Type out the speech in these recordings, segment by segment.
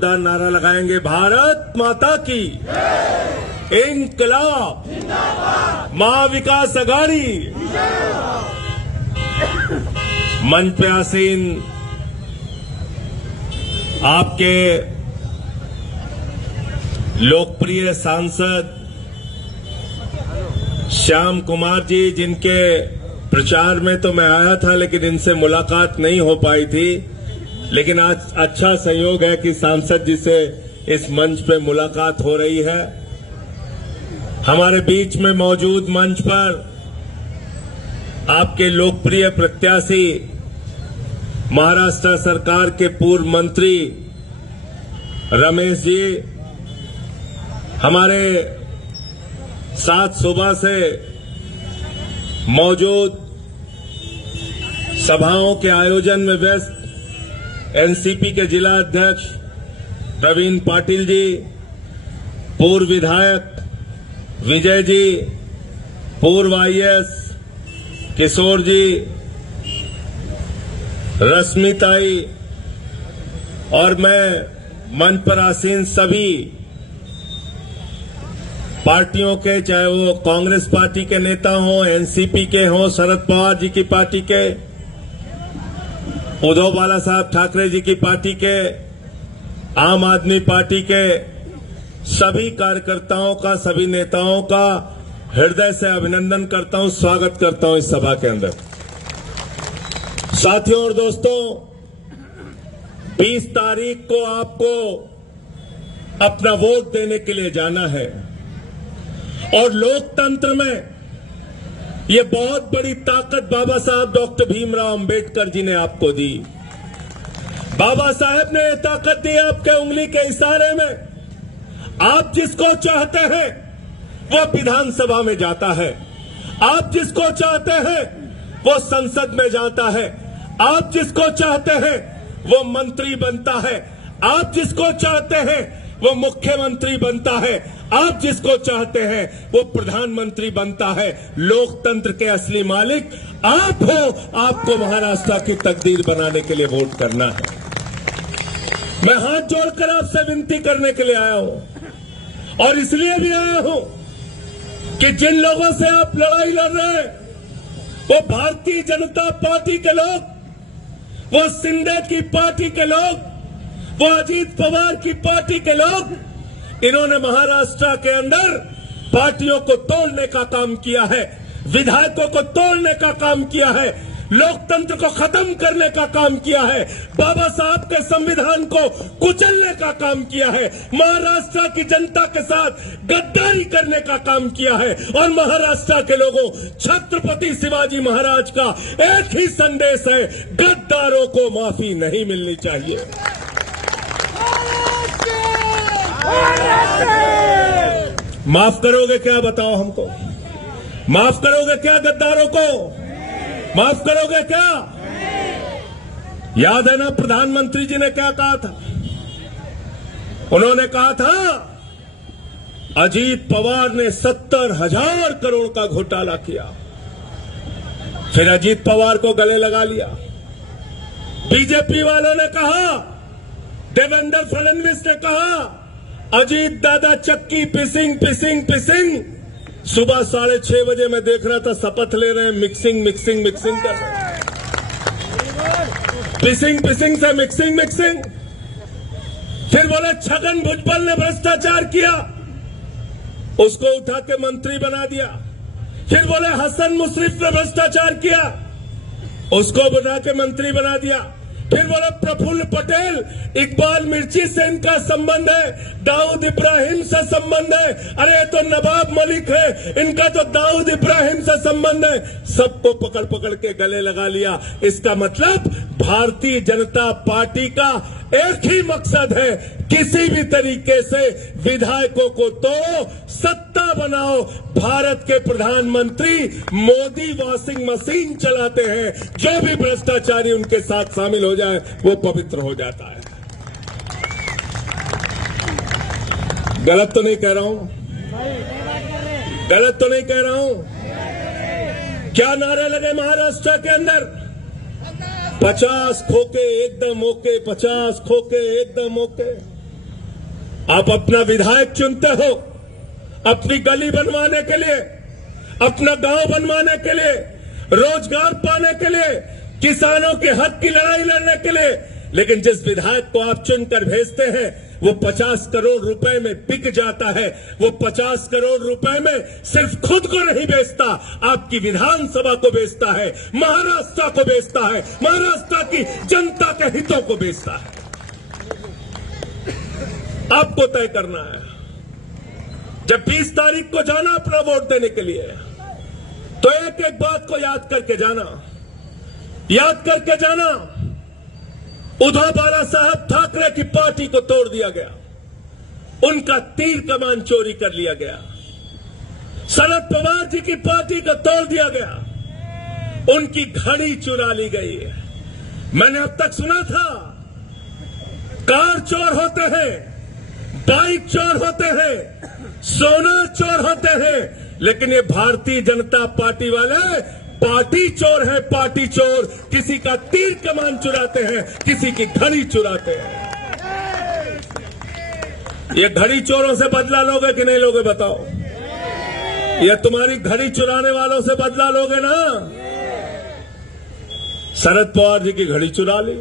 नारा लगाएंगे, भारत माता की इंकलाब, महाविकास अघाड़ी। मंच पे आसीन आपके लोकप्रिय सांसद श्याम कुमार जी, जिनके प्रचार में तो मैं आया था लेकिन इनसे मुलाकात नहीं हो पाई थी, लेकिन आज अच्छा संयोग है कि सांसद जी से इस मंच पे मुलाकात हो रही है। हमारे बीच में मौजूद मंच पर आपके लोकप्रिय प्रत्याशी, महाराष्ट्र सरकार के पूर्व मंत्री रमेश जी, हमारे साथ सुबह से मौजूद सभाओं के आयोजन में व्यस्त एनसीपी के जिला अध्यक्ष प्रवीण पाटिल जी, पूर्व विधायक विजय जी, पूर्व आईएएस किशोर जी, रश्मिताई और मैं मंच पर आसीन सभी पार्टियों के, चाहे वो कांग्रेस पार्टी के नेता हों, एनसीपी के हों, शरद पवार जी की पार्टी के, उद्धव बाला साहब ठाकरे जी की पार्टी के, आम आदमी पार्टी के सभी कार्यकर्ताओं का, सभी नेताओं का हृदय से अभिनंदन करता हूं, स्वागत करता हूं इस सभा के अंदर। साथियों और दोस्तों, 20 तारीख को आपको अपना वोट देने के लिए जाना है और लोकतंत्र में ये बहुत बड़ी ताकत बाबा साहब डॉक्टर भीमराव अंबेडकर जी ने आपको दी। बाबा साहब ने ये ताकत दी आपके उंगली के इशारे में। आप जिसको चाहते हैं वो विधानसभा में जाता है, आप जिसको चाहते हैं वो संसद में जाता है, आप जिसको चाहते हैं वो मंत्री बनता है, आप जिसको चाहते हैं वो मुख्यमंत्री बनता है, आप जिसको चाहते हैं वो प्रधानमंत्री बनता है। लोकतंत्र के असली मालिक आप हो। आपको महाराष्ट्र की तकदीर बनाने के लिए वोट करना है। मैं हाथ जोड़कर आपसे विनती करने के लिए आया हूं और इसलिए भी आया हूं कि जिन लोगों से आप लड़ाई लड़ रहे हैं वो भारतीय जनता पार्टी के लोग, वो शिंदे की पार्टी के लोग, वो अजीत पवार की पार्टी के लोग, इन्होंने महाराष्ट्र के अंदर पार्टियों को तोड़ने का काम किया है, विधायकों को तोड़ने का काम किया है, लोकतंत्र को खत्म करने का काम किया है, बाबा साहब के संविधान को कुचलने का काम किया है, महाराष्ट्र की जनता के साथ गद्दारी करने का काम किया है। और महाराष्ट्र के लोगों, छत्रपति शिवाजी महाराज का एक ही संदेश है, गद्दारों को माफी नहीं मिलनी चाहिए। माफ करोगे क्या, बताओ हमको? माफ करोगे क्या गद्दारों को? माफ करोगे क्या? याद है ना प्रधानमंत्री जी ने क्या कहा था? उन्होंने कहा था अजीत पवार ने 70,000 करोड़ का घोटाला किया। फिर अजीत पवार को गले लगा लिया। बीजेपी वालों ने कहा, देवेंद्र फडणवीस ने कहा, अजीत दादा चक्की पिसिंग पिसिंग पिसिंग। सुबह 6:30 बजे मैं देख रहा था, शपथ ले रहे हैं, मिक्सिंग मिक्सिंग मिक्सिंग कर रहे हैं, पिसिंग पिसिंग से मिक्सिंग मिक्सिंग। फिर बोले छगन भुजबल ने भ्रष्टाचार किया, उसको उठा के मंत्री बना दिया। फिर बोले हसन मुशर्रफ ने भ्रष्टाचार किया, उसको बना के मंत्री बना दिया। फिर बोले प्रफुल्ल पटेल, इकबाल मिर्ची से इनका संबंध है, दाऊद इब्राहिम से संबंध है, अरे तो नवाब मलिक है, इनका तो दाऊद इब्राहिम से संबंध है। सबको पकड़ पकड़ के गले लगा लिया। इसका मतलब भारतीय जनता पार्टी का एक ही मकसद है, किसी भी तरीके से विधायकों को तोड़ो, सत्ता बनाओ। भारत के प्रधानमंत्री मोदी वॉशिंग मशीन चलाते हैं, जो भी भ्रष्टाचारी उनके साथ शामिल हो जाए वो पवित्र हो जाता है। गलत तो नहीं कह रहा हूं? गलत तो नहीं कह रहा हूं? क्या नारे लगे महाराष्ट्र के अंदर? 50 खोके एकदम ओके, 50 खोके एकदम ओके। आप अपना विधायक चुनते हो अपनी गली बनवाने के लिए, अपना गांव बनवाने के लिए, रोजगार पाने के लिए, किसानों के हक की लड़ाई लड़ने के लिए। लेकिन जिस विधायक को आप चुनकर भेजते हैं वो 50 करोड़ रुपए में बिक जाता है। वो 50 करोड़ रुपए में सिर्फ खुद को नहीं बेचता, आपकी विधानसभा को बेचता है, महाराष्ट्र को बेचता है, महाराष्ट्र की जनता के हितों को बेचता है। आपको तय करना है। जब 20 तारीख को जाना अपना वोट देने के लिए, तो एक एक बात को याद करके जाना। उद्धव बाला साहब ठाकरे की पार्टी को तोड़ दिया गया, उनका तीर कमान चोरी कर लिया गया। शरद पवार जी की पार्टी को तोड़ दिया गया, उनकी घड़ी चुरा ली गई। मैंने अब तक सुना था कार चोर होते हैं, बाइक चोर होते हैं, सोना चोर होते हैं, लेकिन ये भारतीय जनता पार्टी वाले पार्टी चोर है, पार्टी चोर। किसी का तीर कमान चुराते हैं, किसी की घड़ी चुराते हैं। ये घड़ी चोरों से बदला लोगे कि नहीं लोगे बताओ? ये तुम्हारी घड़ी चुराने वालों से बदला लोगे ना? शरद पवार जी की घड़ी चुरा ली,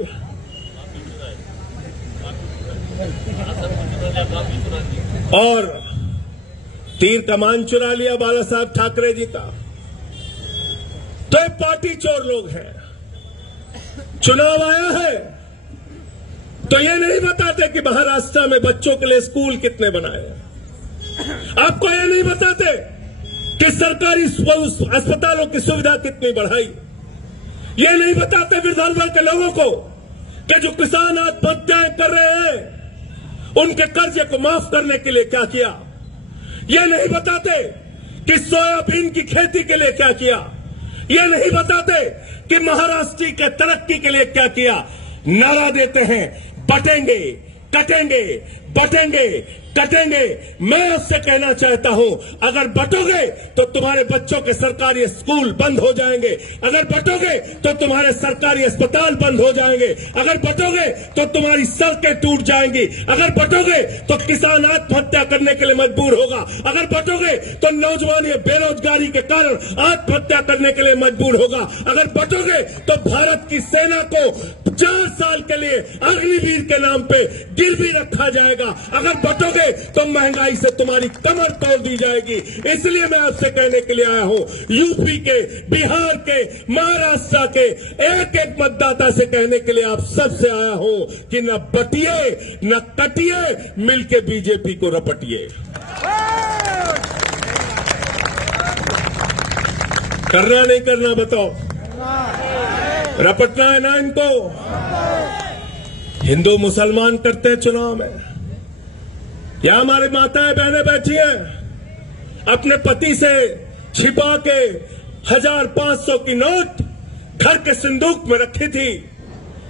और तीर कमान चुरा लिया बाला साहब ठाकरे जी का। तो ये पार्टी चोर लोग हैं। चुनाव आया है तो ये नहीं बताते कि महाराष्ट्र में बच्चों के लिए स्कूल कितने बनाए, आपको ये नहीं बताते कि सरकारी अस्पतालों की सुविधा कितनी बढ़ाई, ये नहीं बताते विदर्भ के लोगों को कि जो किसान आत्महत्याएं कर रहे हैं उनके कर्जे को माफ करने के लिए क्या किया, ये नहीं बताते कि सोयाबीन की खेती के लिए क्या किया, ये नहीं बताते कि महाराष्ट्र के तरक्की के लिए क्या किया। नारा देते हैं बटेंगे, कटेंगे, बटेंगे, कटेंगे। मैं उससे कहना चाहता हूं, अगर बटोगे तो तुम्हारे बच्चों के सरकारी स्कूल बंद हो जाएंगे, अगर बटोगे तो तुम्हारे सरकारी अस्पताल बंद हो जाएंगे, अगर बटोगे तो तुम्हारी सड़कें टूट जाएंगी, अगर बटोगे तो किसान आत्महत्या करने के लिए मजबूर होगा, अगर बटोगे तो नौजवान ये बेरोजगारी के कारण आत्महत्या करने के लिए मजबूर होगा, अगर बटोगे तो भारत की सेना को 4 साल के लिए अग्निवीर के नाम पे गिरवी रखा जाएगा, अगर बटोगे तो महंगाई से तुम्हारी कमर तोड़ दी जाएगी। इसलिए मैं आपसे कहने के लिए आया हूं, यूपी के, बिहार के, महाराष्ट्र के एक एक मतदाता से कहने के लिए आप सबसे आया हूं कि न बटिए न कटिए, मिलके बीजेपी को रपटिए। करना नहीं करना बताओ? रपटना है ना इनको? हिंदू मुसलमान करते हैं चुनाव में। यहां हमारी माताएं बहनें बैठी हैं, अपने पति से छिपा के 1500 की नोट घर के संदूक में रखी थी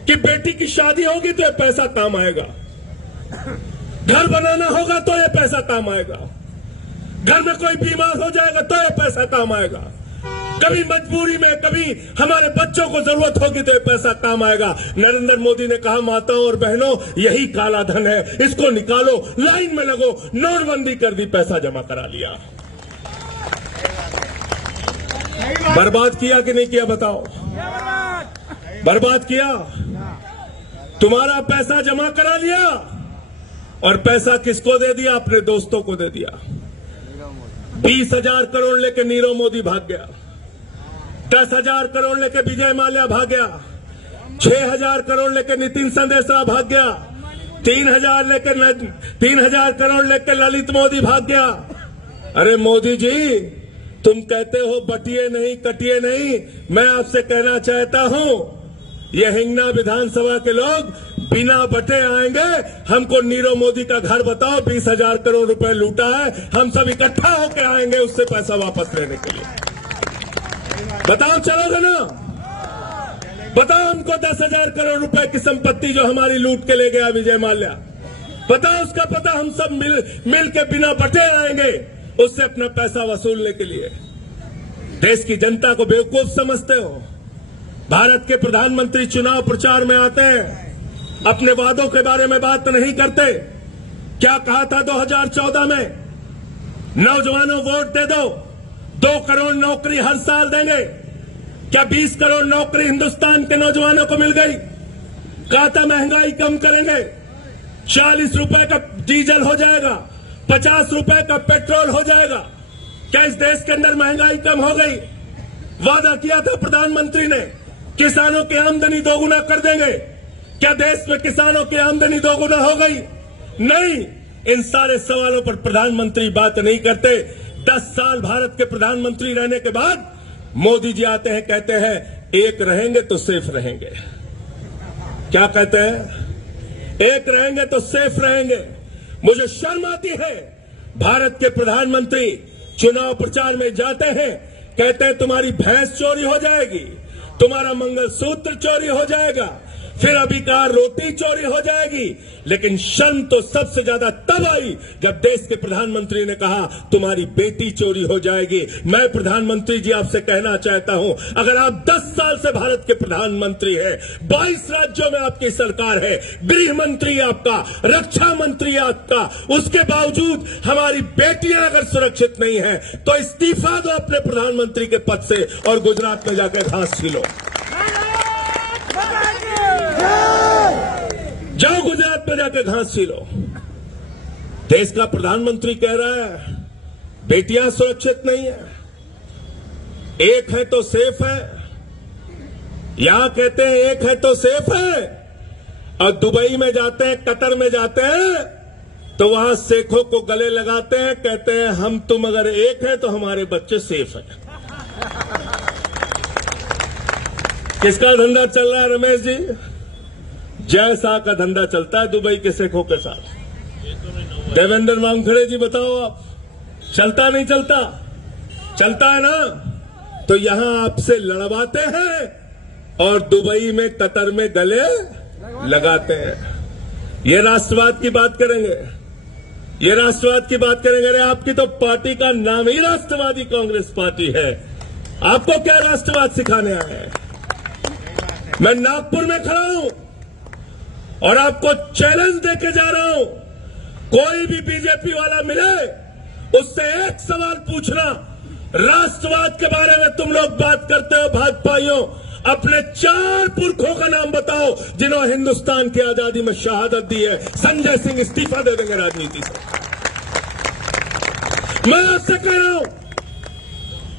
कि बेटी की शादी होगी तो ये पैसा काम आएगा, घर बनाना होगा तो ये पैसा काम आएगा, घर में कोई बीमार हो जाएगा तो ये पैसा काम आएगा, कभी मजबूरी में, कभी हमारे बच्चों को जरूरत होगी तो ये पैसा काम आएगा। नरेंद्र मोदी ने कहा माताओं और बहनों यही काला धन है, इसको निकालो, लाइन में लगो, नोटबंदी कर दी, पैसा जमा करा लिया। बर्बाद किया कि नहीं किया बताओ? बर्बाद किया। तुम्हारा पैसा जमा करा लिया और पैसा किसको दे दिया? अपने दोस्तों को दे दिया। 20,000 करोड़ लेके नीरव मोदी भाग गया, 10,000 करोड़ लेके विजय माल्या भाग गया, 6,000 करोड़ लेके नितिन संदेशा भाग गया, 3,000 करोड़ लेके ललित मोदी भाग गया। अरे मोदी जी, तुम कहते हो बटिए नहीं, कटिए नहीं, मैं आपसे कहना चाहता हूं, ये हिंगना विधानसभा के लोग बिना बटे आएंगे। हमको नीरव मोदी का घर बताओ, 20,000 करोड़ रुपए लूटा है, हम सब इकट्ठा होकर आएंगे उससे पैसा वापस लेने के लिए। बताओ चलोगे ना? बताओ हमको 10,000 करोड़ रुपए की संपत्ति जो हमारी लूट के ले गया विजय माल्या, बताओ उसका पता। हम सब मिल के बिना बटे आएंगे उससे अपना पैसा वसूलने के लिए। देश की जनता को बेवकूफ समझते हो। भारत के प्रधानमंत्री चुनाव प्रचार में आते हैं, अपने वादों के बारे में बात नहीं करते, क्या कहा था 2014 में? नौजवानों वोट दे दो, 2 करोड़ नौकरी हर साल देंगे। क्या 20 करोड़ नौकरी हिंदुस्तान के नौजवानों को मिल गई? कहा था महंगाई कम करेंगे, 40 रुपए का डीजल हो जाएगा, 50 रुपए का पेट्रोल हो जाएगा। क्या इस देश के अंदर महंगाई कम हो गई? वादा किया था प्रधानमंत्री ने, किसानों की आमदनी दोगुना कर देंगे। क्या देश में किसानों की आमदनी दोगुना हो गई? नहीं। इन सारे सवालों पर प्रधानमंत्री बात नहीं करते। 10 साल भारत के प्रधानमंत्री रहने के बाद मोदी जी आते हैं, कहते हैं एक रहेंगे तो सेफ रहेंगे। क्या कहते हैं? एक रहेंगे तो सेफ रहेंगे। मुझे शर्म आती है, भारत के प्रधानमंत्री चुनाव प्रचार में जाते हैं, कहते हैं तुम्हारी भैंस चोरी हो जाएगी, तुम्हारा मंगलसूत्र चोरी हो जाएगा, फिर अभी कहा रोटी चोरी हो जाएगी। लेकिन शर्म तो सबसे ज्यादा तब आई जब देश के प्रधानमंत्री ने कहा तुम्हारी बेटी चोरी हो जाएगी। मैं प्रधानमंत्री जी आपसे कहना चाहता हूं, अगर आप 10 साल से भारत के प्रधानमंत्री हैं, 22 राज्यों में आपकी सरकार है, गृह मंत्री आपका, रक्षा मंत्री आपका, उसके बावजूद हमारी बेटियां अगर सुरक्षित नहीं है तो इस्तीफा दो अपने प्रधानमंत्री के पद से और गुजरात में जाकर घास छीलो। जाओ गुजरात में जाकर घास छीलो। देश का प्रधानमंत्री कह रहा है बेटियां सुरक्षित नहीं है, एक है तो सेफ है। यहां कहते हैं एक है तो सेफ है, और दुबई में जाते हैं, कतर में जाते हैं तो वहां शेखों को गले लगाते हैं, कहते हैं हम तुम अगर एक है तो हमारे बच्चे सेफ हैं। किसका धंधा चल रहा है रमेश जी? जय शाह का धंधा चलता है दुबई के शेखों के साथ। देवेंद्र वानखेड़े जी बताओ आप, चलता नहीं चलता? चलता है ना? तो यहां आपसे लड़वाते हैं और दुबई में कतर में गले लगाते हैं। ये राष्ट्रवाद की बात करेंगे, ये राष्ट्रवाद की बात करेंगे। अरे आपकी तो पार्टी का नाम ही राष्ट्रवादी कांग्रेस पार्टी है, आपको क्या राष्ट्रवाद सिखाने आए हैं? मैं नागपुर में खड़ा हूं और आपको चैलेंज देके जा रहा हूं, कोई भी बीजेपी वाला मिले उससे एक सवाल पूछना, राष्ट्रवाद के बारे में तुम लोग बात करते हो भाजपाइयों, अपने 4 पुरखों का नाम बताओ जिन्होंने हिंदुस्तान की आजादी में शहादत दी है। संजय सिंह इस्तीफा दे देंगे राजनीति से। मैं आपसे कह रहा हूं,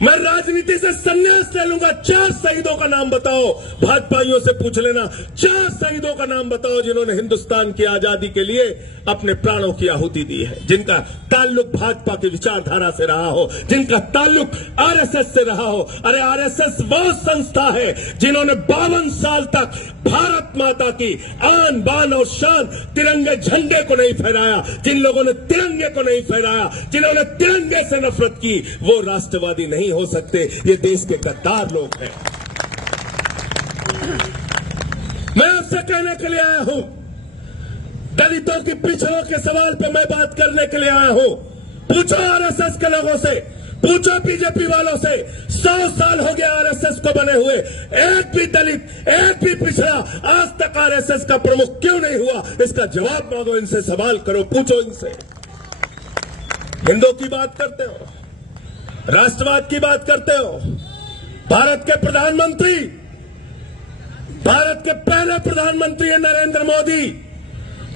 मैं राजनीति से संन्यास ले लूंगा। 4 शहीदों का नाम बताओ, भाजपाइयों से पूछ लेना, 4 शहीदों का नाम बताओ जिन्होंने हिंदुस्तान की आजादी के लिए अपने प्राणों की आहुति दी है, जिनका ताल्लुक भाजपा की विचारधारा से रहा हो, जिनका ताल्लुक आरएसएस से रहा हो। अरे आरएसएस वो संस्था है जिन्होंने 52 साल तक भारत माता की आन बान और शान तिरंगे झंडे को नहीं फहराया। जिन लोगों ने तिरंगे को नहीं फहराया, जिन्होंने तिरंगे से नफरत की, वो राष्ट्रवादी नहीं हो सकते। ये देश के गद्दार लोग हैं। मैं आपसे कहने के लिए आया हूं, दलितों की पिछड़ों के सवाल पे मैं बात करने के लिए आया हूं। पूछो आरएसएस के लोगों से, पूछो बीजेपी वालों से, 100 साल हो गया आरएसएस को बने हुए, एक भी दलित, एक भी पिछड़ा आज तक आरएसएस का प्रमुख क्यों नहीं हुआ? इसका जवाब मांगो, इनसे सवाल करो, पूछो इनसे। हिंदू की बात करते हो, राष्ट्रवाद की बात करते हो। भारत के प्रधानमंत्री, भारत के पहले प्रधानमंत्री है नरेंद्र मोदी,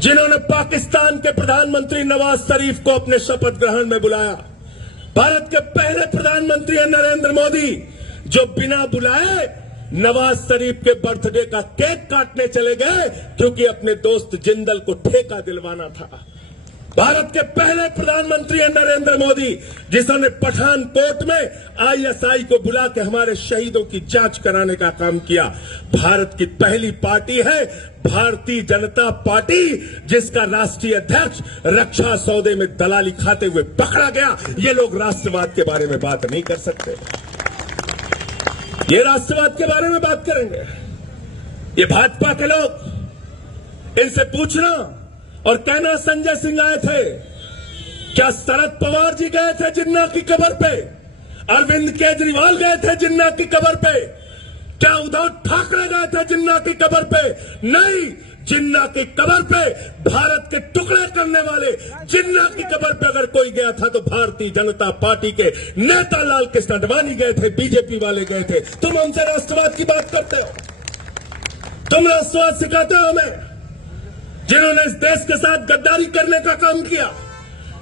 जिन्होंने पाकिस्तान के प्रधानमंत्री नवाज शरीफ को अपने शपथ ग्रहण में बुलाया। भारत के पहले प्रधानमंत्री है नरेंद्र मोदी, जो बिना बुलाए नवाज शरीफ के बर्थडे का केक काटने चले गए क्योंकि अपने दोस्त जिंदल को ठेका दिलवाना था। भारत के पहले प्रधानमंत्री है नरेंद्र मोदी, जिन्होंने पठानकोट में आईएसआई को बुला के हमारे शहीदों की जांच कराने का काम किया। भारत की पहली पार्टी है भारतीय जनता पार्टी, जिसका राष्ट्रीय अध्यक्ष रक्षा सौदे में दलाली खाते हुए पकड़ा गया। ये लोग राष्ट्रवाद के बारे में बात नहीं कर सकते, ये राष्ट्रवाद के बारे में बात करेंगे। ये भाजपा के लोग, इनसे पूछना और कहना संजय सिंह आए थे, क्या शरद पवार जी गए थे जिन्ना की कब्र पे? अरविंद केजरीवाल गए थे जिन्ना की कब्र पे? क्या उद्धव ठाकरे गए थे जिन्ना की कब्र पे? नहीं, जिन्ना की कब्र पे भारत के टुकड़े करने वाले जिन्ना की कब्र पे अगर कोई गया था तो भारतीय जनता पार्टी के नेता लाल कृष्ण आडवाणी गए थे, बीजेपी वाले गए थे। तुम हमसे राष्ट्रवाद की बात करते हो, तुम राष्ट्रवाद सिखाते हो हमें, जिन्होंने इस देश के साथ गद्दारी करने का काम किया,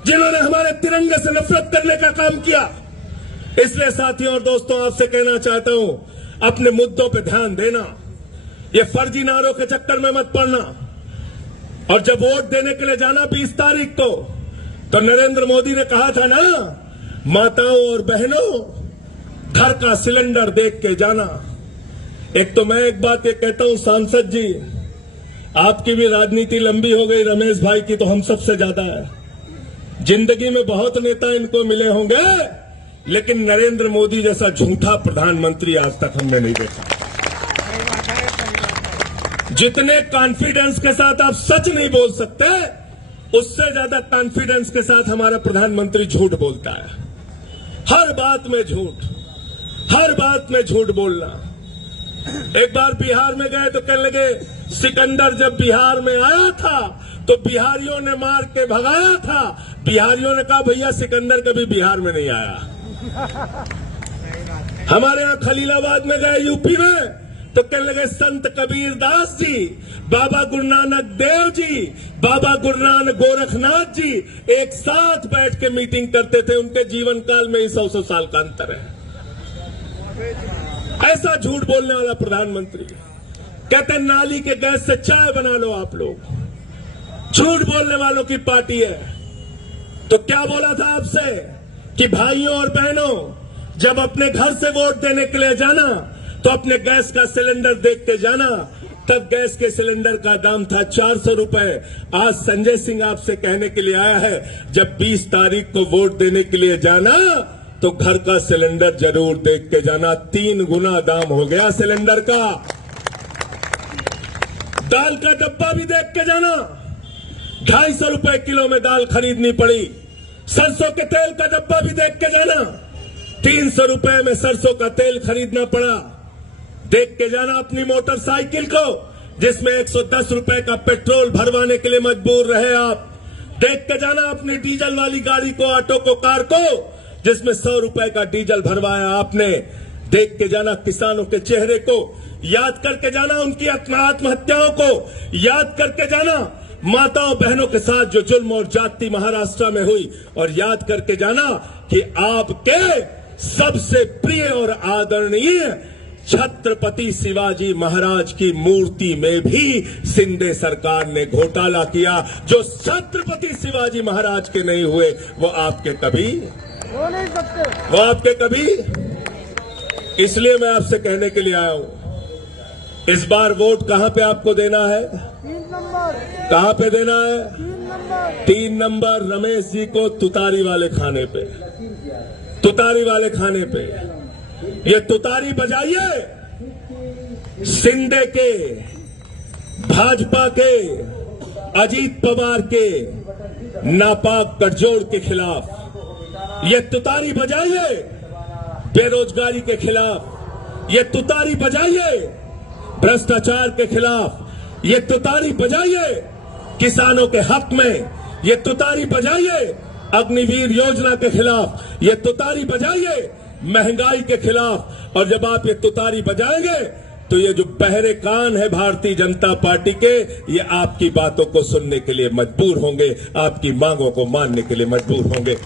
जिन्होंने हमारे तिरंगे से नफरत करने का काम किया। इसलिए साथियों और दोस्तों, आपसे कहना चाहता हूं, अपने मुद्दों पे ध्यान देना, ये फर्जी नारों के चक्कर में मत पड़ना। और जब वोट देने के लिए जाना 20 तारीख को, तो नरेंद्र मोदी ने कहा था ना, माताओं और बहनों, घर का सिलेंडर देख के जाना। एक तो मैं एक बात ये कहता हूं, सांसद जी, आपकी भी राजनीति लंबी हो गई, रमेश भाई की तो हम सबसे ज्यादा है। जिंदगी में बहुत नेता इनको मिले होंगे, लेकिन नरेंद्र मोदी जैसा झूठा प्रधानमंत्री आज तक हमने नहीं देखा। जितने कॉन्फिडेंस के साथ आप सच नहीं बोल सकते, उससे ज्यादा कॉन्फिडेंस के साथ हमारा प्रधानमंत्री झूठ बोलता है। हर बात में झूठ, हर बात में झूठ बोलना। एक बार बिहार में गए तो कहने लगे, सिकंदर जब बिहार में आया था तो बिहारियों ने मार के भगाया था। बिहारियों ने कहा, भैया सिकंदर कभी बिहार में नहीं आया। हमारे यहां खलीलाबाद में गए यूपी में तो कहने लगे, संत कबीर दास जी, बाबा गुरु नानक देव जी, बाबा गुरु नानक गोरखनाथ जी एक साथ बैठ के मीटिंग करते थे, उनके जीवन काल में ही 100 साल का अंतर है। ऐसा झूठ बोलने वाला प्रधानमंत्री कहते हैं, नाली के गैस से चाय बना लो आप लोग। झूठ बोलने वालों की पार्टी है। तो क्या बोला था आपसे कि भाइयों और बहनों, जब अपने घर से वोट देने के लिए जाना तो अपने गैस का सिलेंडर देख के जाना। तब गैस के सिलेंडर का दाम था 400 रुपए। आज संजय सिंह आपसे कहने के लिए आया है, जब 20 तारीख को वोट देने के लिए जाना तो घर का सिलेंडर जरूर देख के जाना। 3 गुना दाम हो गया सिलेंडर का। दाल का डब्बा भी देख के जाना, 250 रुपए किलो में दाल खरीदनी पड़ी। सरसों के तेल का डब्बा भी देख के जाना, 300 रुपए में सरसों का तेल खरीदना पड़ा। देख के जाना अपनी मोटरसाइकिल को, जिसमें 110 रुपए का पेट्रोल भरवाने के लिए मजबूर रहे आप। देख के जाना अपनी डीजल वाली गाड़ी को, ऑटो को, कार को, जिसमें 100 रुपए का डीजल भरवाया आपने। देख के जाना किसानों के चेहरे को, याद करके जाना उनकी आत्महत्याओं को, याद करके जाना माताओं बहनों के साथ जो जुल्म और जाति महाराष्ट्र में हुई, और याद करके जाना कि आपके सबसे प्रिय और आदरणीय छत्रपति शिवाजी महाराज की मूर्ति में भी शिंदे सरकार ने घोटाला किया। जो छत्रपति शिवाजी महाराज के नहीं हुए, वो आपके कभी हो नहीं सकते, वो आपके कभी। इसलिए मैं आपसे कहने के लिए आया हूं, इस बार वोट कहां पे आपको देना है? 3 नंबर। कहां पे देना है? 3 नंबर रमेश जी को तुतारी वाले खाने पे, तुतारी वाले खाने पे। ये तुतारी बजाइए शिंदे के, भाजपा के, अजीत पवार के नापाक गठजोड़ के खिलाफ। ये तुतारी बजाइए बेरोजगारी के खिलाफ। ये तुतारी बजाइए भ्रष्टाचार के खिलाफ। ये तुतारी बजाइए किसानों के हक में। ये तुतारी बजाइए अग्निवीर योजना के खिलाफ। ये तुतारी बजाइए महंगाई के खिलाफ। और जब आप ये तुतारी बजाएंगे तो ये जो बहरे कान है भारतीय जनता पार्टी के, ये आपकी बातों को सुनने के लिए मजबूर होंगे, आपकी मांगों को मानने के लिए मजबूर होंगे।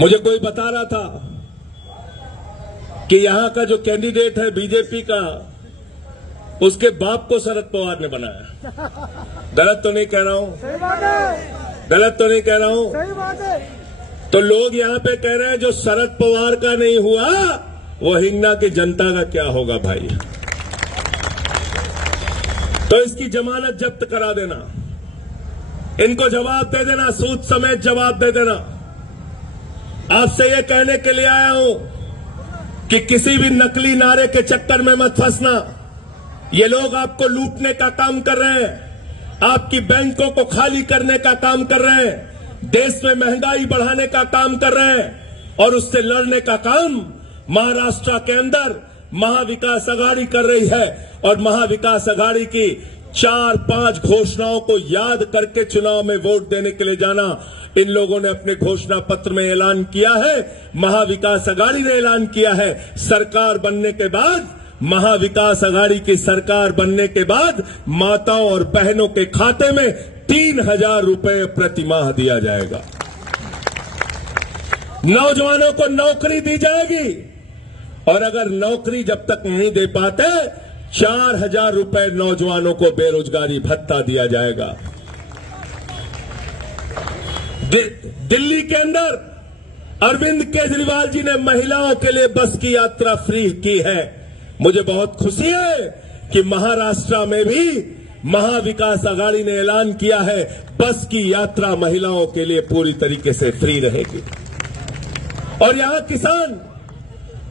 मुझे कोई बता रहा था कि यहां का जो कैंडिडेट है बीजेपी का, उसके बाप को शरद पवार ने बनाया। गलत तो नहीं कह रहा हूं? सही बात है। गलत तो नहीं कह रहा हूं? सही बात है। तो लोग यहां पे कह रहे हैं जो शरद पवार का नहीं हुआ, वो हिंगना की जनता का क्या होगा भाई? तो इसकी जमानत जब्त करा देना, इनको जवाब दे देना, सूद समेत जवाब दे देना। आपसे ये कहने के लिए आया हूं कि किसी भी नकली नारे के चक्कर में मत फंसना। ये लोग आपको लूटने का काम कर रहे हैं, आपकी बैंकों को खाली करने का काम कर रहे हैं, देश में महंगाई बढ़ाने का काम कर रहे हैं, और उससे लड़ने का काम महाराष्ट्र के अंदर महाविकास आघाड़ी कर रही है और महाविकास आघाड़ी की 4-5 घोषणाओं को याद करके चुनाव में वोट देने के लिए जाना। इन लोगों ने अपने घोषणा पत्र में ऐलान किया है, महाविकास आघाड़ी ने ऐलान किया है, सरकार बनने के बाद, महाविकास आघाड़ी की सरकार बनने के बाद माताओं और बहनों के खाते में 3,000 रुपए प्रतिमाह दिया जाएगा। नौजवानों को नौकरी दी जाएगी और अगर नौकरी जब तक नहीं दे पाते 4,000 रुपए नौजवानों को बेरोजगारी भत्ता दिया जाएगा। दिल्ली के अंदर अरविंद केजरीवाल जी ने महिलाओं के लिए बस की यात्रा फ्री की है। मुझे बहुत खुशी है कि महाराष्ट्र में भी महाविकास आघाड़ी ने ऐलान किया है बस की यात्रा महिलाओं के लिए पूरी तरीके से फ्री रहेगी। और यहां किसान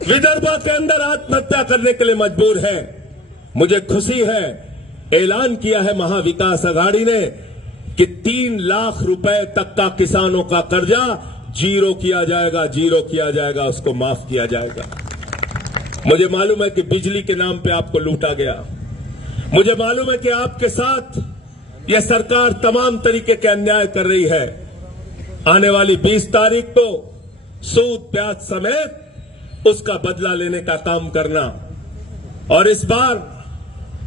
विदर्भ के अंदर आत्महत्या करने के लिए मजबूर है। मुझे खुशी है, ऐलान किया है महाविकास आघाड़ी ने कि 3 लाख रुपए तक का किसानों का कर्जा जीरो किया जाएगा, उसको माफ किया जाएगा। मुझे मालूम है कि बिजली के नाम पे आपको लूटा गया। मुझे मालूम है कि आपके साथ यह सरकार तमाम तरीके के अन्याय कर रही है। आने वाली 20 तारीख को सूद ब्याज समेत उसका बदला लेने का काम करना और इस बार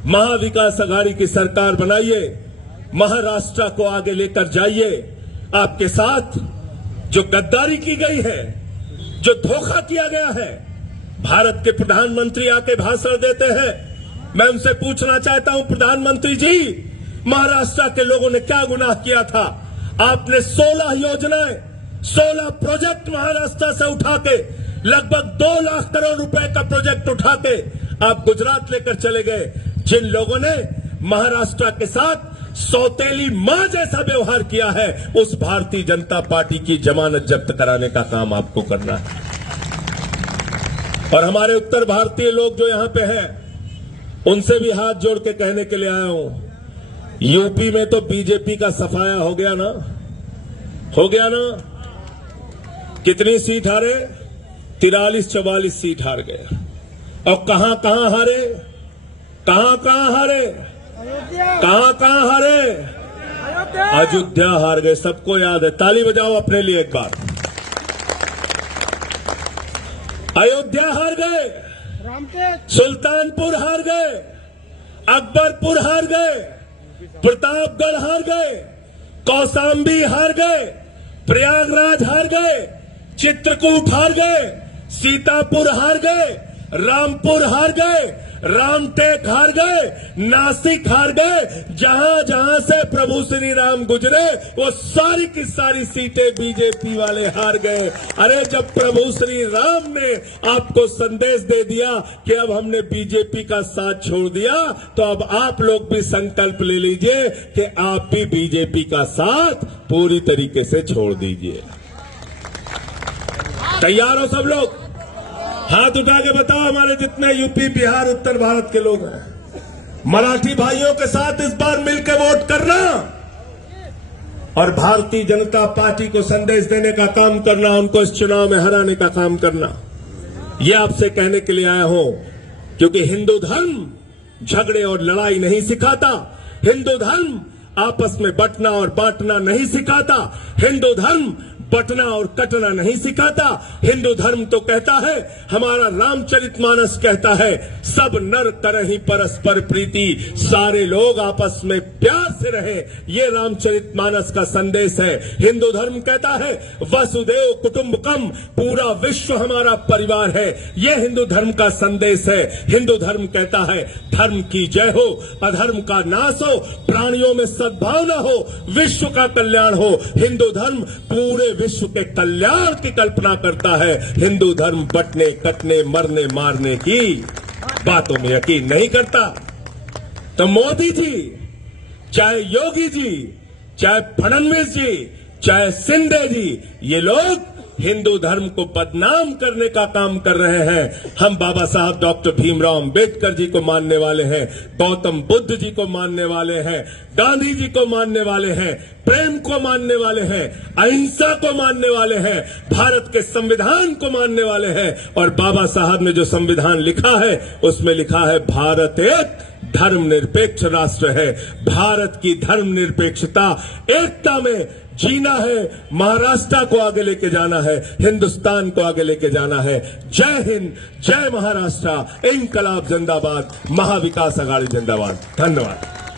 महाविकास आघाड़ी की सरकार बनाइए, महाराष्ट्र को आगे लेकर जाइए। आपके साथ जो गद्दारी की गई है, जो धोखा किया गया है, भारत के प्रधानमंत्री आके भाषण देते हैं। मैं उनसे पूछना चाहता हूं, प्रधानमंत्री जी, महाराष्ट्र के लोगों ने क्या गुनाह किया था? आपने 16 योजनाएं, 16 प्रोजेक्ट महाराष्ट्र से उठा के लगभग 2 लाख करोड़ रुपए का प्रोजेक्ट उठा के आप गुजरात लेकर चले गए। जिन लोगों ने महाराष्ट्र के साथ सौतेली मां जैसा व्यवहार किया है, उस भारतीय जनता पार्टी की जमानत जब्त कराने का काम आपको करना है। और हमारे उत्तर भारतीय लोग जो यहां पे हैं, उनसे भी हाथ जोड़ के कहने के लिए आया हूं, यूपी में तो बीजेपी का सफाया हो गया ना? कितनी सीट हारे? 43-44 सीट हार गए। और कहां हारे? कहां हारे? अयोध्या हार गए। सबको याद है। ताली बजाओ अपने लिए एक बार। अयोध्या हार गए, सुल्तानपुर हार गए, अकबरपुर हार गए, प्रतापगढ़ हार गए, कौशाम्बी हार गए, प्रयागराज हार गए, चित्रकूट हार गए, सीतापुर हार गए, रामपुर हार गए, रामटेक हार गए, नासिक हार गए। जहां जहां से प्रभु श्री राम गुजरे वो सारी की सारी सीटें बीजेपी वाले हार गए। अरे जब प्रभु श्री राम ने आपको संदेश दे दिया कि अब हमने बीजेपी का साथ छोड़ दिया, तो अब आप लोग भी संकल्प ले लीजिए कि आप भी बीजेपी का साथ पूरी तरीके से छोड़ दीजिए। तैयार हो सब लोग? हाथ उठा के बताओ, हमारे जितने यूपी, बिहार, उत्तर भारत के लोग हैं, मराठी भाइयों के साथ इस बार मिलकर वोट करना और भारतीय जनता पार्टी को संदेश देने का काम करना, उनको इस चुनाव में हराने का काम करना। ये आपसे कहने के लिए आया हूं, क्योंकि हिंदू धर्म झगड़े और लड़ाई नहीं सिखाता, हिंदू धर्म आपस में बंटना और बांटना नहीं सिखाता, हिंदू धर्म बंटना और कटना नहीं सिखाता। हिंदू धर्म तो कहता है, हमारा रामचरितमानस कहता है, सब नर करहि परस्पर प्रीति, सारे लोग आपस में प्यार से रहे। ये रामचरितमानस का संदेश है। हिंदू धर्म कहता है वसुदेव कुटुंबकम, पूरा विश्व हमारा परिवार है। ये हिंदू धर्म का संदेश है। हिंदू धर्म कहता है धर्म की जय हो, अधर्म का नाश हो, प्राणियों में सद्भावना हो, विश्व का कल्याण हो। हिंदू धर्म पूरे विश्व के कल्याण की कल्पना करता है। हिंदू धर्म बंटने, कटने, मरने, मारने की बातों में यकीन नहीं करता। तो मोदी जी, चाहे योगी जी, चाहे फडणवीस जी, चाहे शिंदे जी, ये लोग हिंदू धर्म को बदनाम करने का काम कर रहे हैं। हम बाबा साहब डॉक्टर भीमराव अंबेडकर जी को मानने वाले हैं, गौतम बुद्ध जी को मानने वाले हैं, गांधी जी को मानने वाले हैं, प्रेम को मानने वाले हैं, अहिंसा को मानने वाले हैं, भारत के संविधान को मानने वाले हैं। और बाबा साहब ने जो संविधान लिखा है उसमें लिखा है भारत एक धर्मनिरपेक्ष राष्ट्र है। भारत की धर्मनिरपेक्षता, एकता में जीना है, महाराष्ट्र को आगे लेके जाना है, हिंदुस्तान को आगे लेके जाना है। जय हिंद, जय महाराष्ट्र, इंकलाब जिंदाबाद, महाविकास आघाड़ी जिंदाबाद। धन्यवाद।